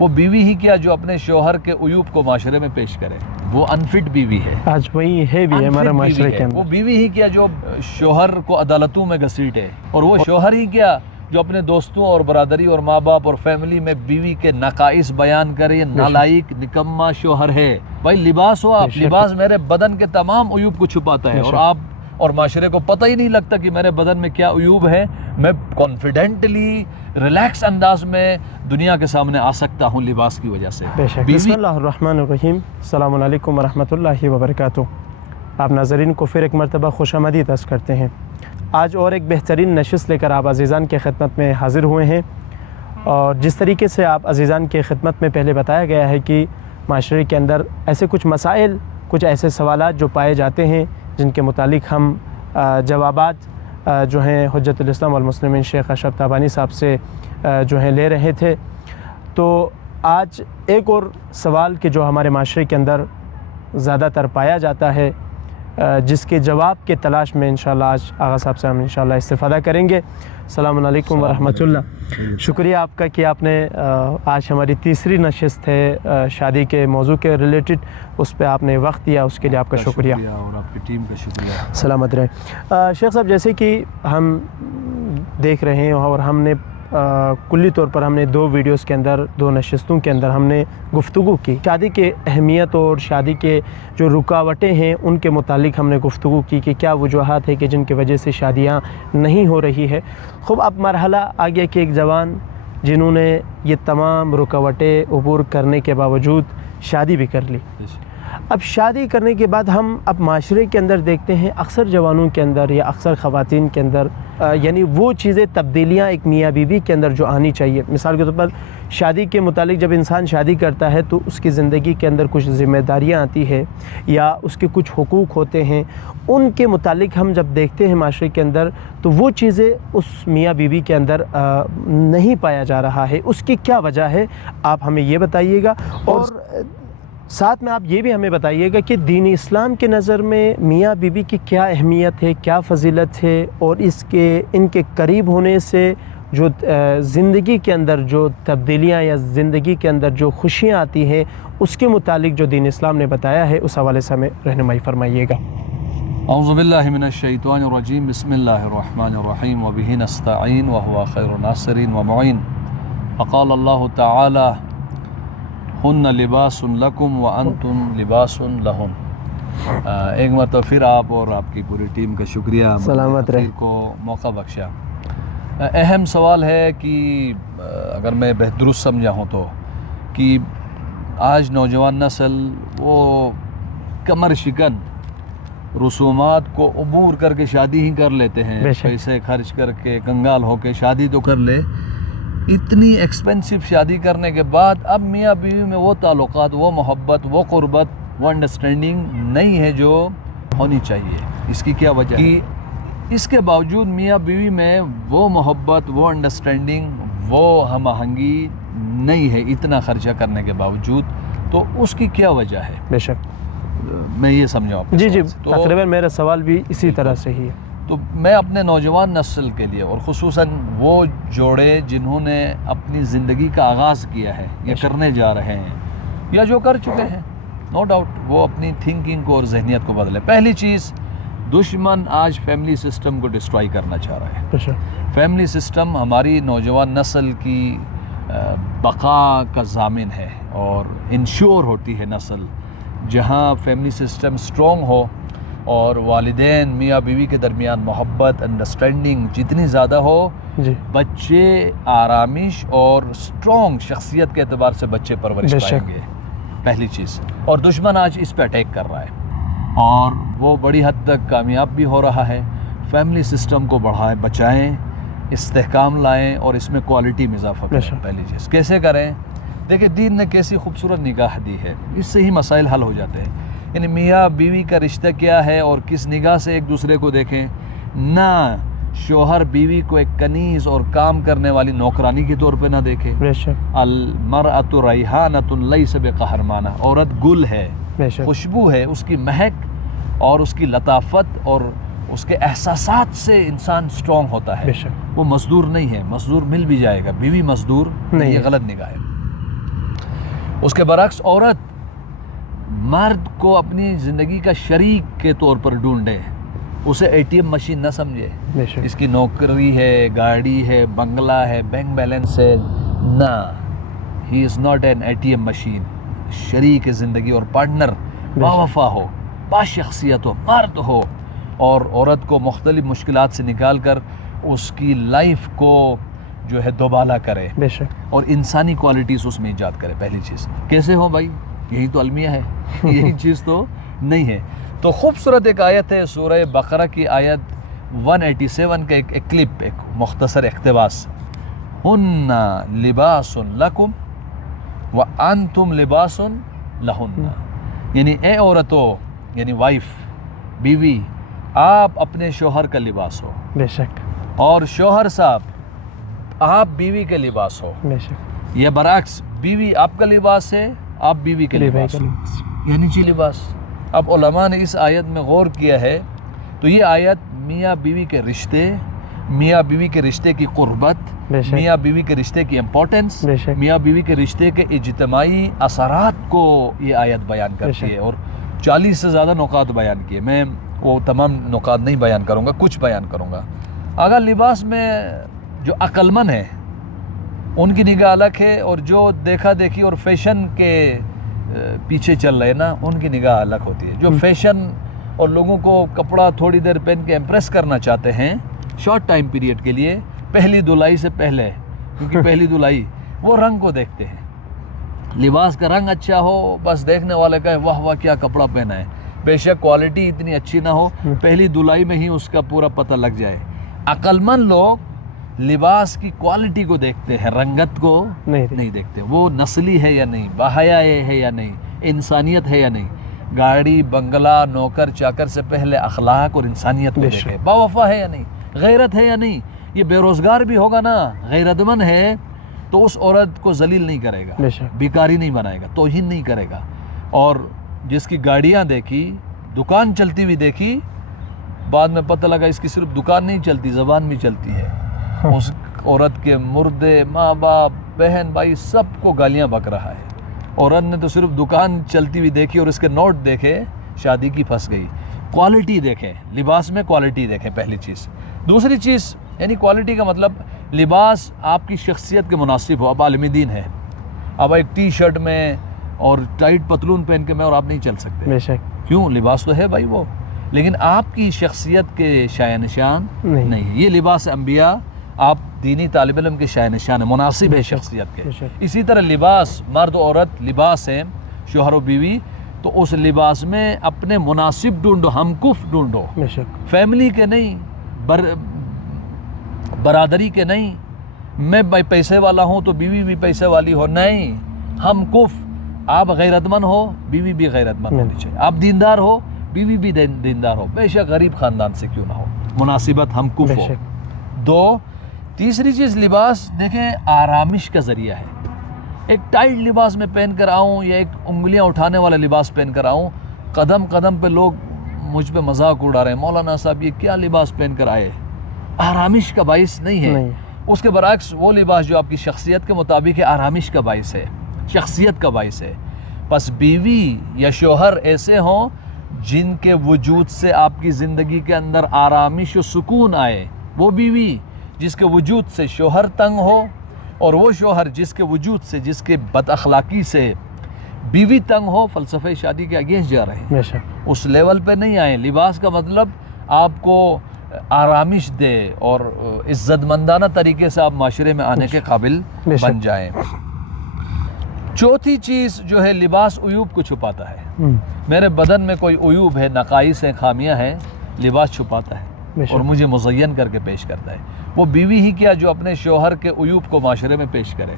وہ بیوی ہی کیا جو اپنے شوہر کے عیوب کو معاشرے میں پیش کرے، وہ انفٹ بیوی ہے، آج وہی ہے بھی ہمارے معاشرے کے وہ اندر. بیوی ہی کیا جو شوہر کو عدالتوں میں گھسیٹے، اور وہ شوہر ہی کیا جو اپنے دوستوں اور برادری اور ماں باپ اور فیملی میں بیوی کے نقائص بیان کرے. یہ نالائق نکما شوہر ہے. بھائی لباس ہو آپ، لباس میرے بدن کے تمام عیوب کو چھپاتا ہے، اور آپ اور معاشرے کو پتہ ہی نہیں لگتا کہ میرے بدن میں کیا عیوب ہے. میں کانفیڈنٹلی ریلیکس انداز میں دنیا کے سامنے آ سکتا ہوں لباس کی وجہ سے. بے شک. بسم اللہ الرحمن الرحیم. السلام علیکم ورحمۃ اللہ وبرکاتہ. آپ ناظرین کو پھر ایک مرتبہ خوش آمدید عرض کرتے ہیں. آج اور ایک بہترین نشست لے کر آپ عزیزان کے خدمت میں حاضر ہوئے ہیں، اور جس طریقے سے آپ عزیزان کے خدمت میں پہلے بتایا گیا ہے کہ معاشرے کے اندر ایسے کچھ مسائل، کچھ ایسے سوالات جو پائے جاتے ہیں جن کے متعلق ہم جوابات جو ہیں حجت الاسلام والمسلمین شیخ اشرف تابانی صاحب سے جو ہیں لے رہے تھے. تو آج ایک اور سوال کہ جو ہمارے معاشرے کے اندر زیادہ تر پایا جاتا ہے، جس کے جواب کے تلاش میں انشاءاللہ آج آغا صاحب سے ہم انشاءاللہ استفادہ کریں گے. السلام علیکم ورحمۃ اللہ. شکریہ آپ کا کہ آپ نے آج ہماری تیسری نشست ہے شادی کے موضوع کے ریلیٹڈ، اس پہ آپ نے وقت دیا، اس کے لیے آپ کا شکریہ اور آپ کی ٹیم کا شکریہ. سلامت رہے. شیخ صاحب، جیسے کہ ہم دیکھ رہے ہیں اور ہم نے کلی طور پر ہم نے 2 ویڈیوز کے اندر، 2 نشستوں کے اندر ہم نے گفتگو کی شادی کے اہمیت اور شادی کے جو رکاوٹیں ہیں ان کے متعلق ہم نے گفتگو کی کہ کیا وجوہات ہے کہ جن کی وجہ سے شادیاں نہیں ہو رہی ہے. خوب اب مرحلہ آ گیا کہ ایک جوان جنہوں نے یہ تمام رکاوٹیں عبور کرنے کے باوجود شادی بھی کر لی. اب شادی کرنے کے بعد ہم اب معاشرے کے اندر دیکھتے ہیں اکثر جوانوں کے اندر یا اکثر خواتین کے اندر یعنی وہ چیزیں، تبدیلیاں ایک میاں بیوی کے اندر جو آنی چاہیے. مثال کے طور پر شادی کے متعلق جب انسان شادی کرتا ہے تو اس کی زندگی کے اندر کچھ ذمہ داریاں آتی ہے یا اس کے کچھ حقوق ہوتے ہیں. ان کے متعلق ہم جب دیکھتے ہیں معاشرے کے اندر تو وہ چیزیں اس میاں بیوی کے اندر نہیں پایا جا رہا ہے. اس کی کیا وجہ ہے آپ ہمیں یہ بتائیے گا، اور ساتھ میں آپ یہ بھی ہمیں بتائیے گا کہ دین اسلام کے نظر میں میاں بیوی کی کیا اہمیت ہے، کیا فضیلت ہے، اور ان کے قریب ہونے سے جو زندگی کے اندر جو تبدیلیاں یا زندگی کے اندر جو خوشیاں آتی ہیں اس کے متعلق جو دین اسلام نے بتایا ہے اس حوالے سے ہمیں رہنمائی فرمائیے گا. اعوذ باللہ من الشیطان الرجیم. بسم اللہ الرحمن الرحیم. وبہ نستعین وہو خیر الناصرین ومعین. فقال اللہ تعالی ہن لباس لکم وانتم لباس لہن. ایک مرتبہ پھر آپ اور آپ کی پوری ٹیم کا شکریہ سلامت رہے کو موقع بخشا. اہم سوال ہے کہ اگر میں درست سمجھا ہوں تو کہ آج نوجوان نسل وہ کمر شکن رسومات کو عبور کر کے شادی ہی کر لیتے ہیں، پیسے خرچ کر کے کنگال ہو کے شادی تو کر لے. اتنی ایکسپینسو شادی کرنے کے بعد اب میاں بیوی میں وہ تعلقات، وہ محبت، وہ قربت، وہ انڈرسٹینڈنگ نہیں ہے جو ہونی چاہیے. اس کی کیا وجہ ہے؟ اس کے باوجود میاں بیوی میں وہ محبت، وہ انڈرسٹینڈنگ، وہ ہم آہنگی نہیں ہے اتنا خرچہ کرنے کے باوجود. تو اس کی کیا وجہ ہے؟ بے شک میں یہ سمجھاؤں. جی تقریباً میرا سوال بھی اسی طرح سے ہی ہے. تو میں اپنے نوجوان نسل کے لیے اور خصوصاً وہ جوڑے جنہوں نے اپنی زندگی کا آغاز کیا ہے یا کرنے جا رہے ہیں یا جو کر چکے ہیں، نو ڈاؤٹ وہ اپنی تھنکنگ کو اور ذہنیت کو بدلے. پہلی چیز، دشمن آج فیملی سسٹم کو ڈسٹرائی کرنا چاہ رہا ہے. فیملی سسٹم ہماری نوجوان نسل کی بقا کا ضامن ہے اور انشور ہوتی ہے نسل. جہاں فیملی سسٹم سٹرونگ ہو اور والدین میاں بیوی کے درمیان محبت، انڈرسٹینڈنگ جتنی زیادہ ہو، بچے آرامش اور سٹرونگ شخصیت کے اعتبار سے بچے پرورش پائیں گے. پہلی چیز. اور دشمن آج اس پہ اٹیک کر رہا ہے اور وہ بڑی حد تک کامیاب بھی ہو رہا ہے. فیملی سسٹم کو بڑھائیں، بچائیں، استحکام لائیں اور اس میں کوالٹی میں اضافہ کریں. پہلی چیز کیسے کریں؟ دیکھیں دین نے کیسی خوبصورت نگاہ دی ہے، اس سے ہی مسائل حل ہو جاتے ہیں. یعنی میاں بیوی کا رشتہ کیا ہے اور کس نگاہ سے ایک دوسرے کو دیکھیں. نہ شوہر بیوی کو ایک کنیز اور کام کرنے والی نوکرانی کے طور پہ نہ دیکھے. المرأۃ ریحانۃ لیس بقہرمانہ. عورت گل ہے، خوشبو ہے، اس کی مہک اور اس کی لطافت اور اس کے احساسات سے انسان سٹرونگ ہوتا ہے. وہ مزدور نہیں ہے. مزدور مل بھی جائے گا، بیوی مزدور نہیں، یہ غلط نگاہ ہے. اس کے برعکس عورت مرد کو اپنی زندگی کا شریک کے طور پر ڈھونڈے، اسے اے ٹی ایم مشین نہ سمجھے، بے شک اس کی نوکری ہے، گاڑی ہے، بنگلہ ہے، بینک بیلنس ہے، نہ، he is not an A T M machine. شریک زندگی اور پارٹنر باوفا ہو، با شخصیت ہو، مرد ہو، اور عورت کو مختلف مشکلات سے نکال کر اس کی لائف کو جو ہے دوبالا کرے بے شک اور انسانی کوالٹیز اس میں ایجاد کرے. پہلی چیز کیسے ہو بھائی؟ یہی تو المیہ ہے، یہی چیز تو نہیں ہے. تو خوبصورت ایک آیت ہے سورہ بقرہ کی آیت 187 کا ایک کلپ، ایک مختصر اقتباس. ہن لباس لکم وانتم لباس لہن، یعنی اے عورتوں، یعنی وائف، بیوی، آپ اپنے شوہر کا لباس ہو، بے شک اور شوہر صاحب آپ بیوی کے لباس ہو. بے شک یہ برعکس، بیوی آپ کا لباس ہے، آپ بیوی کے لباس ہو، یعنی جی لباس. اب علماء نے اس آیت میں غور کیا ہے تو یہ آیت میاں بیوی کے رشتے، میاں بیوی کے رشتے کی قربت، بے شک میاں بیوی کے رشتے کی امپورٹنس، بے شک میاں بیوی کے رشتے کے اجتماعی اثرات کو یہ آیت بیان کرتی ہے، اور 40 سے زیادہ نکات بیان کیے. میں وہ تمام نکات نہیں بیان کروں گا، کچھ بیان کروں گا. اگر لباس میں جو عقل مند ہے ان کی نگاہ الگ ہے، اور جو دیکھا دیکھی اور فیشن کے پیچھے چل رہے نا ان کی نگاہ الگ ہوتی ہے. جو فیشن اور لوگوں کو کپڑا تھوڑی دیر پہن کے امپریس کرنا چاہتے ہیں شارٹ ٹائم پیریڈ کے لیے، پہلی دھلائی سے پہلے، کیونکہ پہلی دھلائی وہ رنگ کو دیکھتے ہیں، لباس کا رنگ اچھا ہو بس دیکھنے والے کا واہ واہ کیا کپڑا پہنا ہے، بے شک کوالٹی اتنی اچھی نہ ہو، پہلی دھلائی میں ہی اس کا پورا پتہ لگ جائے. عقل مند لوگ لباس کی کوالٹی کو دیکھتے ہیں، رنگت کو نہیں دیکھتے. وہ نسلی ہے یا نہیں، باحیا ہے یا نہیں، انسانیت ہے یا نہیں. گاڑی، بنگلہ، نوکر چاکر سے پہلے اخلاق اور انسانیت کو دیکھے، باوفا ہے یا نہیں، غیرت ہے یا نہیں. یہ بے روزگار بھی ہوگا نا، غیرت مند ہے تو اس عورت کو ذلیل نہیں کرے گا، بیکاری نہیں بنائے گا، توہین نہیں کرے گا. اور جس کی گاڑیاں دیکھی، دکان چلتی ہوئی دیکھی، بعد میں پتہ لگا اس کی صرف دکان نہیں چلتی، زبان بھی چلتی ہے. اس عورت کے مردے، ماں باپ، بہن بھائی سب کو گالیاں بک رہا ہے. عورت نے تو صرف دکان چلتی ہوئی دیکھی اور اس کے نوٹ دیکھے، شادی کی پھنس گئی. کوالٹی دیکھیں، لباس میں کوالٹی دیکھیں پہلی چیز. دوسری چیز یعنی کوالٹی کا مطلب لباس آپ کی شخصیت کے مناسب ہو. اب عالم دین ہے، اب ایک ٹی شرٹ میں اور ٹائٹ پتلون پہن کے میں اور آپ نہیں چل سکتے. بے شک کیوں؟ لباس تو ہے بھائی وہ، لیکن آپ کی شخصیت کے شایع نشان نہیں ہے. یہ لباس انبیاء، آپ دینی طالب علم کے شایع نشان ہے، مناسب ہے شخصیت کے. اسی طرح لباس، مرد و عورت لباس ہے، شوہر و بیوی، تو اس لباس میں اپنے مناسب ڈھونڈو، ہم کف ڈھونڈو، فیملی کے نہیں، برادری کے نہیں. میں پیسے والا ہوں تو بیوی بھی پیسے والی ہو، نہیں، ہم کف. آپ غیرت مند ہو، بیوی بھی غیرت مند ہونی چاہیے. آپ دیندار ہو، بیوی بھی دیندار ہو، بے شک غریب خاندان سے کیوں نہ ہو، مناسبت ہم کف ہو. دو، تیسری چیز لباس دیکھیں آرامش کا ذریعہ ہے. ایک ٹائٹ لباس میں پہن کر آؤں یا ایک انگلیاں اٹھانے والا لباس پہن کر آؤں، قدم قدم پہ لوگ مجھ پہ مذاق اڑا رہے ہیں، مولانا صاحب یہ کیا لباس پہن کر آئے، آرامش کا باعث نہیں ہے. اس کے برعکس وہ لباس جو آپ کی شخصیت کے مطابق ہے، آرامش کا باعث ہے، شخصیت کا باعث ہے. پس بیوی یا شوہر ایسے ہوں جن کے وجود سے آپ کی زندگی کے اندر آرامش و سکون آئے. وہ بیوی جس کے وجود سے شوہر تنگ ہو، اور وہ شوہر جس کے وجود سے، جس کے بد اخلاقی سے بیوی تنگ ہو، فلسفہ شادی کے اگینسٹ جا رہے ہیں. اس لیول پہ نہیں آئے. لباس کا مطلب آپ کو آرامش دے اور عزت مندانہ طریقے سے آپ معاشرے میں آنے کے قابل بن جائیں. چوتھی چیز جو ہے، لباس عیوب کو چھپاتا ہے. میرے بدن میں کوئی عیوب ہے، نقائص ہیں، خامیاں ہیں، لباس چھپاتا ہے اور مجھے مزین کر کے پیش کرتا ہے. وہ بیوی ہی کیا جو اپنے شوہر کے عیوب کو معاشرے میں پیش کرے،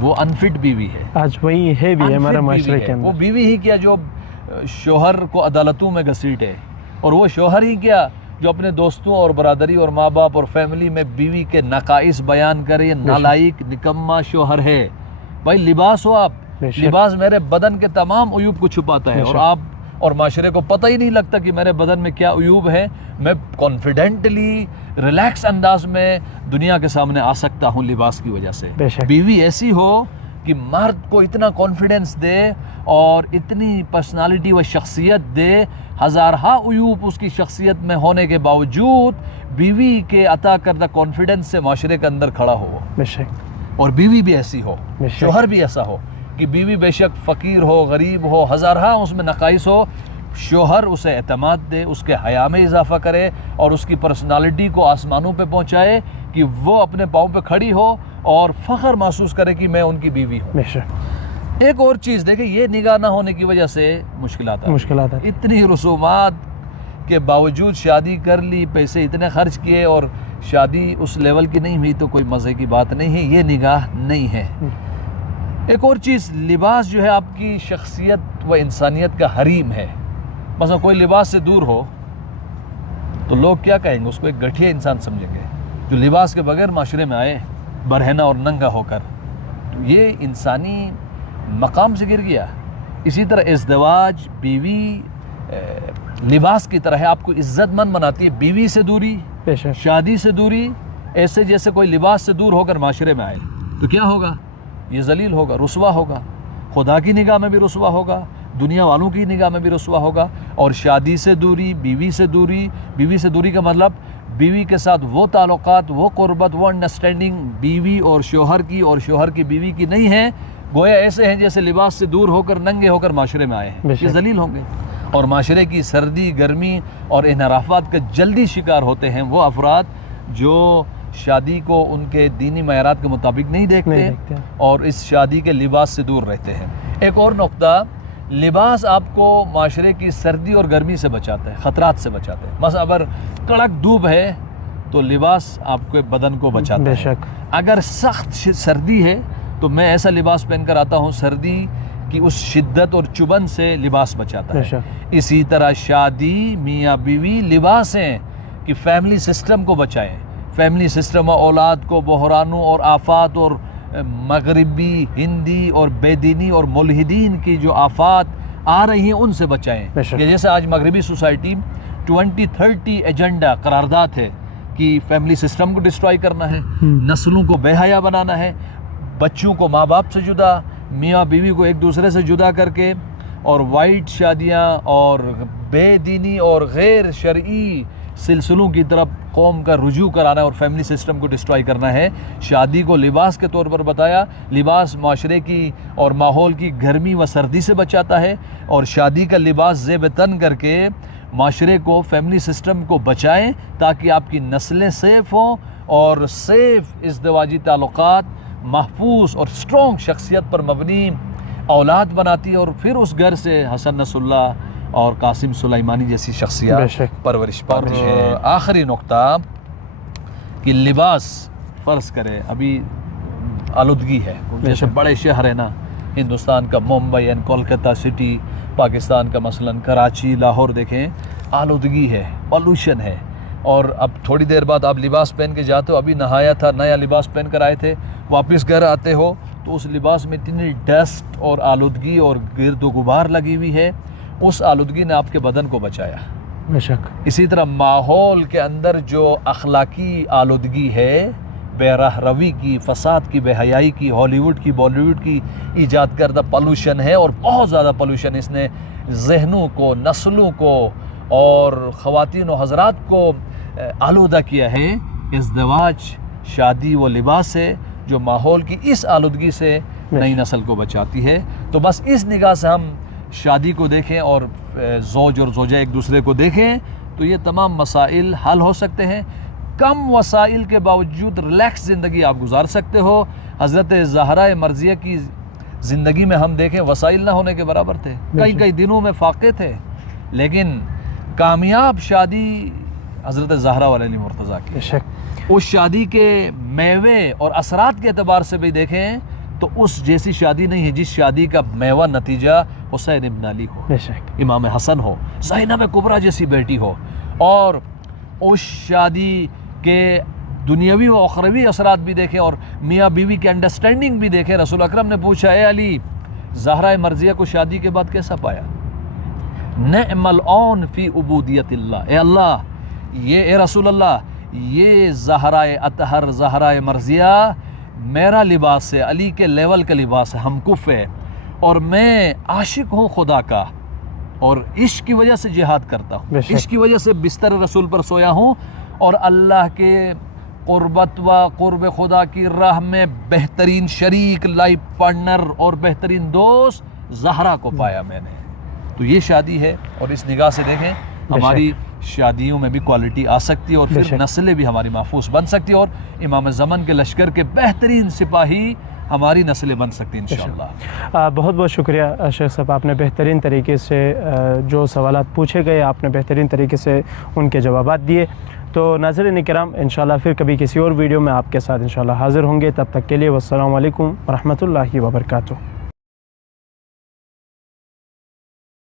وہ انفٹ بیوی ہے. آج وہی ہے بھی ہمارا معاشرے کے اندر. وہ بیوی ہی کیا جو شوہر کو عدالتوں میں گھسیٹے، اور وہ شوہر ہی کیا جو اپنے دوستوں اور برادری اور ماں باپ اور فیملی میں بیوی کے نقائص بیان کرے. یہ نالائق نکما شوہر ہے. بھائی لباس ہو آپ، لباس میرے بدن کے تمام عیوب کو چھپاتا ہے، اور آپ اور معاشرے کو پتہ ہی نہیں لگتا کہ میرے بدن میں کیا عیوب ہے. میں کانفیڈنٹلی ریلیکس انداز میں دنیا کے سامنے آ سکتا ہوں لباس کی وجہ سے. بیوی ایسی ہو کہ مرد کو اتنا کانفیڈنس دے اور اتنی پرسنالٹی و شخصیت دے، ہزارہا عیوب اس کی شخصیت میں ہونے کے باوجود بیوی کے عطا کردہ کانفیڈنس سے معاشرے کے اندر کھڑا ہو، بے شک، اور بیوی بھی ایسی ہو، بے شک، شوہر بھی ایسا ہو کہ بیوی بے شک فقیر ہو، غریب ہو، ہزارہا اس میں نقائص ہو، شوہر اسے اعتماد دے، اس کے حیا میں اضافہ کرے اور اس کی پرسنالٹی کو آسمانوں پہ پہنچائے کہ وہ اپنے پاؤں پہ کھڑی ہو اور فخر محسوس کرے کہ میں ان کی بیوی ہوں۔ بے شک، ایک اور چیز دیکھیں، یہ نگاہ نہ ہونے کی وجہ سے مشکلات ہیں۔ مشکلات ہیں، اتنی رسومات کے باوجود شادی کر لی، پیسے اتنے خرچ کیے اور شادی اس لیول کی نہیں ہوئی تو کوئی مزے کی بات نہیں ہے، یہ نگاہ نہیں ہے۔ ایک اور چیز، لباس جو ہے آپ کی شخصیت و انسانیت کا حریم ہے۔ مثلا کوئی لباس سے دور ہو تو لوگ کیا کہیں گے؟ اس کو ایک گٹھیا انسان سمجھیں گے جو لباس کے بغیر معاشرے میں آئے برہنہ اور ننگا ہو کر، تو یہ انسانی مقام سے گر گیا۔ اسی طرح ازدواج بیوی لباس کی طرح ہے، آپ کو عزت مند بناتی ہے۔ بیوی سے دوری، بے شک، شادی سے دوری، ایسے جیسے کوئی لباس سے دور ہو کر معاشرے میں آئے تو کیا ہوگا؟ یہ ذلیل ہوگا، رسوا ہوگا، خدا کی نگاہ میں بھی رسوا ہوگا، دنیا والوں کی نگاہ میں بھی رسوا ہوگا۔ اور شادی سے دوری، بیوی سے دوری کا مطلب بیوی کے ساتھ وہ تعلقات، وہ قربت، وہ انڈرسٹینڈنگ بیوی اور شوہر کی بیوی کی نہیں ہے، گویا ایسے ہیں جیسے لباس سے دور ہو کر ننگے ہو کر معاشرے میں آئے ہیں، یہ ذلیل ہوں گے۔ اور معاشرے کی سردی، گرمی اور انحرافات کا جلدی شکار ہوتے ہیں وہ افراد جو شادی کو ان کے دینی معیارات کے مطابق نہیں دیکھتے اور اس شادی کے لباس سے دور رہتے ہیں۔ ایک اور نقطہ، لباس آپ کو معاشرے کی سردی اور گرمی سے بچاتا ہے، خطرات سے بچاتا ہے۔ مثلا اگر کڑک دھوپ ہے تو لباس آپ کے بدن کو بچاتا بے ہے۔ شک، اگر سخت سردی ہے تو میں ایسا لباس پہن کر آتا ہوں، سردی کی اس شدت اور چبھن سے لباس بچاتا بے ہے۔ شک، اسی طرح شادی، میاں بیوی لباس ہیں کہ فیملی سسٹم کو بچائیں، فیملی سسٹم اور اولاد کو بحرانوں اور آفات اور مغربی، ہندی اور بے دینی اور ملحدین کی جو آفات آ رہی ہیں ان سے بچائیں۔ بے شک، کہ جیسے آج مغربی سوسائٹی 2030 ایجنڈا قرارداد ہے کہ فیملی سسٹم کو ڈسٹرائی کرنا ہے، نسلوں کو بے حیا بنانا ہے، بچوں کو ماں باپ سے جدا، میاں بیوی کو ایک دوسرے سے جدا کر کے، اور وائٹ شادیاں اور بے دینی اور غیر شرعی سلسلوں کی طرف قوم کا رجوع کرانا اور فیملی سسٹم کو ڈسٹرائی کرنا ہے۔ شادی کو لباس کے طور پر بتایا، لباس معاشرے کی اور ماحول کی گرمی و سردی سے بچاتا ہے، اور شادی کا لباس زیب تن کر کے معاشرے کو، فیملی سسٹم کو بچائیں تاکہ آپ کی نسلیں سیف ہوں، اور سیف ازدواجی تعلقات محفوظ اور سٹرونگ شخصیت پر مبنی اولاد بناتی ہے، اور پھر اس گھر سے حسن نصر اللہ اور قاسم سلیمانی جیسی بے شخصیات شک، پرورش پاتی ہیں۔ آخری نقطہ کہ لباس، فرض کرے ابھی آلودگی ہے، جیسے بڑے شہر ہیں نا ہندوستان کا، ممبئی اینڈ کولکتہ سٹی، پاکستان کا مثلا کراچی، لاہور، دیکھیں آلودگی ہے، پولوشن ہے، اور اب تھوڑی دیر بعد آپ لباس پہن کے جاتے ہو، ابھی نہایا تھا، نیا لباس پہن کر آئے تھے، واپس گھر آتے ہو تو اس لباس میں اتنی ڈسٹ اور آلودگی اور گرد و غبار لگی ہوئی ہے، اس آلودگی نے آپ کے بدن کو بچایا۔ بے شک، اسی طرح ماحول کے اندر جو اخلاقی آلودگی ہے، بے راہ روی کی، فساد کی، بے حیائی کی، ہالی ووڈ کی، بالی ووڈ کی ایجاد کردہ پولوشن ہے، اور بہت زیادہ پولوشن اس نے ذہنوں کو، نسلوں کو اور خواتین و حضرات کو آلودہ کیا ہے۔ ازدواج، شادی و لباس سے جو ماحول کی اس آلودگی سے نئی نسل کو بچاتی ہے۔ تو بس اس نگاہ سے ہم شادی کو دیکھیں اور زوج اور زوجہ ایک دوسرے کو دیکھیں تو یہ تمام مسائل حل ہو سکتے ہیں۔ کم وسائل کے باوجود ریلیکس زندگی آپ گزار سکتے ہو۔ حضرت زہرا مرضیہ کی زندگی میں ہم دیکھیں وسائل نہ ہونے کے برابر تھے، کئی دنوں میں فاقے تھے، لیکن کامیاب شادی حضرت زہرا علیہ مرتضیٰ کی، بے شک، اس شادی کے میوے اور اثرات کے اعتبار سے بھی دیکھیں تو اس جیسی شادی نہیں ہے جس شادی کا میوہ نتیجہ حسین ابن علی ہو، بے شک، امام حسن ہو، زینب کبریٰ جیسی بیٹی ہو، اور اس شادی کے دنیاوی و اخروی اثرات بھی دیکھیں اور میاں بیوی کی انڈرسٹینڈنگ بھی دیکھیں۔ رسول اکرم نے پوچھا، اے علی، زہرا مرضیہ کو شادی کے بعد کیسا پایا؟ نعم العون فی عبودیت اللہ، اے اللہ، یہ اے رسول اللہ، یہ زہرا اطہر، زہرا مرضیہ میرا لباس ہے، علی کے لیول کا لباس ہے، ہم کف ہے، اور میں عاشق ہوں خدا کا، اور عشق کی وجہ سے جہاد کرتا ہوں، بے شک۔ عشق کی وجہ سے بستر رسول پر سویا ہوں، اور اللہ کے قربت و قرب خدا کی راہ میں بہترین شریک، لائف پارٹنر اور بہترین دوست زہرا کو پایا میں نے۔ تو یہ شادی ہے، اور اس نگاہ سے دیکھیں ہماری شادیوں میں بھی کوالٹی آ سکتی ہے، اور پھر نسلیں بھی ہماری محفوظ بن سکتی ہے، اور امام زمن کے لشکر کے بہترین سپاہی ہماری نسلیں بن سکتی ہیں انشاءاللہ۔ بہت بہت شکریہ شیخ صاحب، آپ نے بہترین طریقے سے جو سوالات پوچھے گئے آپ نے بہترین طریقے سے ان کے جوابات دیے۔ تو ناظرین کرام انشاءاللہ پھر کبھی کسی اور ویڈیو میں آپ کے ساتھ انشاءاللہ حاضر ہوں گے، تب تک کے لیے والسلام علیکم ورحمۃ اللہ وبرکاتہ۔